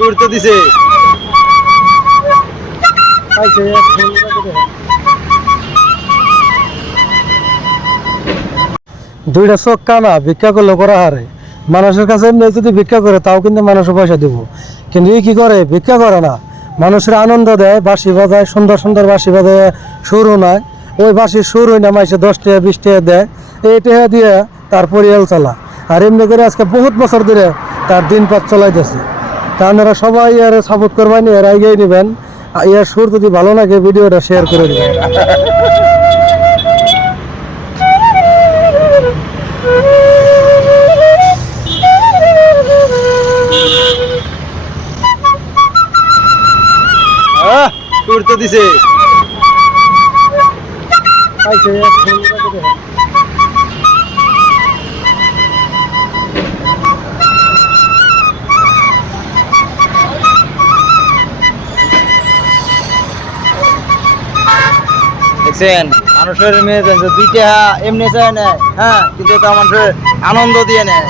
উড়তে দিছে দুইটা চোখ কানা ভিক্ষা করলে করা হারে মানুষের কাছে এমনি যদি ভিক্ষা করে তাও কিন্তু মানুষের পয়সা দিব কিন্তু এই কি করে ভিক্ষা করে না মানুষের আনন্দ দেয় বাঁশি বাজায় সুন্দর সুন্দর বাঁশি বাজায় সুর নাই ওই বাঁশির সুর হই না মাইসে 10 টাকা 20 টাকা দেয় এই টাকা দিয়ে তার পরিয়াল চালা আর এমনি করে আজকে বহুত বছর ধরে তার দিন পাত চলাইতেছে তা আপনারা সবাই এর সাপোর্ট করবেন এর এগিয়ে নেবেন ইয়ার সুর যদি ভালো লাগে ভিডিওটা শেয়ার করে দেবেন উড়তে দিছে দেখছেন মানুষের মেয়ে দুইটা এমনি চায় না হ্যাঁ কিন্তু এটা মানুষের আনন্দ দিয়ে নেয়